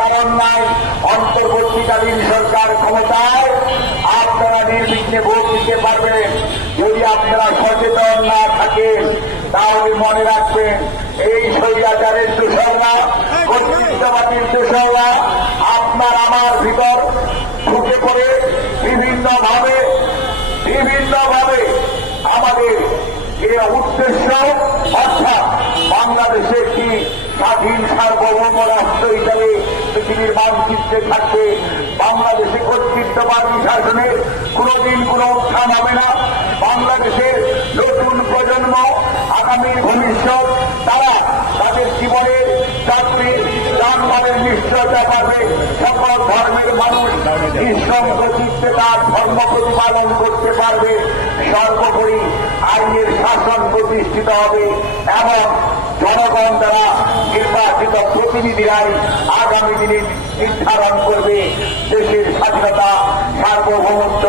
কারণ নাই। অন্তর্বর্তীকালীন সরকার ক্ষমতায় আপনারা নির্বিঘ্নে ভোট দিতে পারবেন। যদি আপনারা সচেতন না থাকেন তাহলে মনে রাখবেন এই স্বৈরাচারের দোষররা, কর্তৃত্ববাদীর দোষররা আপনার আমার ভিতর ঢুকে পড়ে বিভিন্নভাবে আমাদের এর উদ্দেশ্য অর্থাৎ বাংলাদেশে একটি স্বাধীন সার্বভৌম রাষ্ট্র হিসাবে পৃথিবীর মানচিত্রে থাকবে। বাংলাদেশে কর্তৃত্ববাদী শাসনের কোনদিন কোনো উত্থান হবে না। বাংলাদেশের নতুন প্রজন্ম, আগামীর ভবিষ্যৎ, তারা তাদের জীবনের চাকরি যানবাহনের নিশ্চয়তা পাবে। সকল ধর্মের মানুষ নিঃসঙ্গ চিত্তে তার ধর্ম প্রতিপালন করতে পারবে। সর্বোপরি আইনের শাসন প্রতিষ্ঠিত হবে এবং জনগণ দ্বারা নির্বাচিত প্রতিনিধিরাই আগামী দিনে নির্ধারণ করবে দেশের স্বাধীনতা, সার্বভৌমত্ব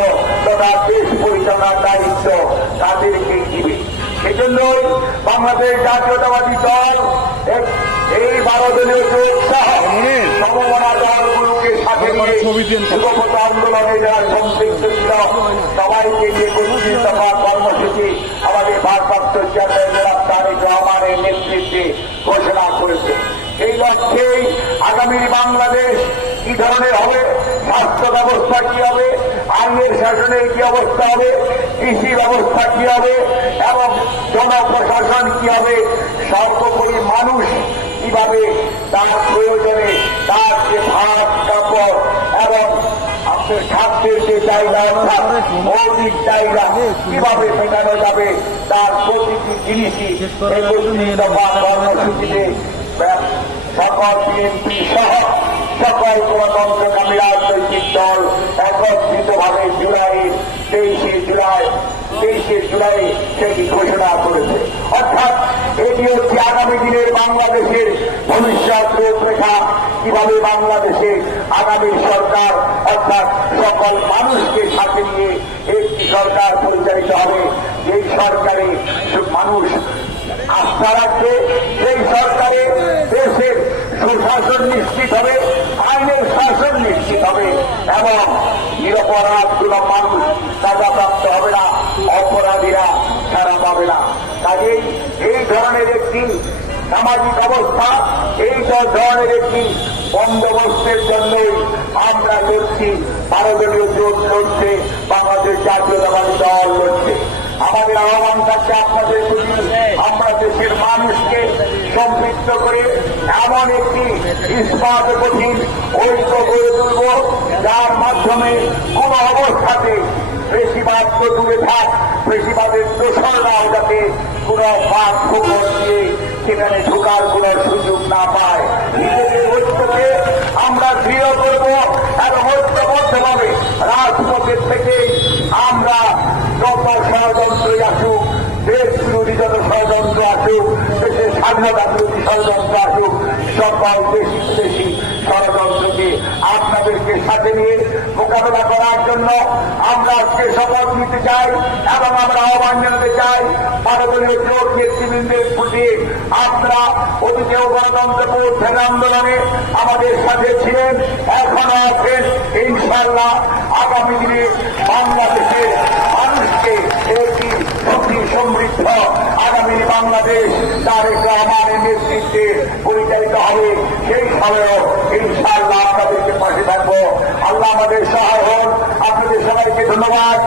তথা দেশ পরিচালনার দায়িত্ব তাদেরকেই দিবে। সেজন্যই বাংলাদেশ জাতীয়তাবাদী দল এই 12 দলীয় উৎসাহ সমমনা দলগুলোকে সাথে নিয়ে যুগপথ আন্দোলনে যারা সম্পৃক্ত ছিল সবাইকে নিয়ে 25 দফা কর্মসূচি আমাদের ভারপ্রাপ্ত চেয়ারম্যান জনাব তারেক রহমানের নেতৃত্বে ঘোষণা করেছে। এই লক্ষ্যেই আগামী বাংলাদেশ কি ধরনের হবে, স্বাস্থ্য ব্যবস্থা কি হবে, আইনের শাসনের কি অবস্থা হবে, কৃষি ব্যবস্থা কি হবে এবং জনপ্রশাসন কি হবে, সর্বোপরি মানুষ কিভাবে তার প্রয়োজনে তার যে ভাত কাপড় এবং আপনার খাদ্যের যে চাহিদা অর্থাৎ মৌলিক চাহিদা কিভাবে মেটানো যাবে তার প্রতিটি জিনিসই কর্মসূচিতে সকল বিএনপি সহ সকল গণতন্ত্রকামী রাজনৈতিক দল একত্রিতভাবে তেইশে জুলাই সেটি ঘোষণা করেছে। অর্থাৎ এটি হচ্ছে আগামী দিনের বাংলাদেশের ভবিষ্যৎ রূপরেখা। কিভাবে বাংলাদেশে আগামী সরকার অর্থাৎ সকল মানুষকে সাথে নিয়ে একটি সরকার পরিচালিত হবে, এই সরকারে মানুষ আস্থা রাখবে, এই সরকারে দেশের সুশাসন নিশ্চিত হবে, আইনের শাসন নিশ্চিত হবে এবং নিরপরাধ কোন মানুষ সাজাপ্রাপ্ত হবে না, অপরাধীরা ছাড়া পাবে না। কাজেই এই ধরনের একটি সামাজিক অবস্থা, এই ধরনের একটি বন্দোবস্তের জন্যই আমরা লড়ছি। 12 দলীয় জোট লড়ছে, বাংলাদেশ জাতীয়তাবাদী দল লড়ছে। আমাদের আহ্বান থাকছে আপনাদের প্রতি, আমরা দেশের মানুষকে সম্পৃক্ত করে এমন একটি ইস্পাত কঠিন ঐক্য গড়ে তুলব যার মাধ্যমে কোন অবস্থাতে বেশিবাদ তো দূরে থাক, বেশিবাদের দোষররাও যাতে কোন ফাঁক ফোকর দিয়ে সেখানে ঢোকার কোন সুযোগ না পায়। নিজেদের ঐক্যকে আমরা দৃঢ় করব এবং ঐক্যবদ্ধভাবে রাজপথের থেকে আমরা যত ষড়যন্ত্রই আসুক, দেশ বিরোধী যত ষড়যন্ত্র আসুক, দেশের স্বাধীনতা বিরোধী ষড়যন্ত্র আসুক, সকল দেশি বিদেশি ষড়যন্ত্রকে আপনাদেরকে সাথে নিয়ে মোকাবেলা করার জন্য আমরা আজকে শপথ নিতে চাই এবং আমরা আহ্বান জানাতে চাই 12 দলীয় জোট নেতৃবৃন্দের প্রতি। আপনারা অতীতেও গণতন্ত্র পূর্বের আন্দোলনে আমাদের সাথে ছিলেন, এখনো আছেন। ইনশাআল্লাহ আগামী দিনে বাংলাদেশের মানুষকে একটি সুখী সমৃদ্ধ আগামী বাংলাদেশ তারেক রহমানের নেতৃত্বে পরিচালিত হবে। সেই সময়েও ইনশাআল্লাহ আপনাদেরকে পাশে থাকবো। আল্লাহ আমাদের সহায় হন। আপনাদের সবাইকে ধন্যবাদ।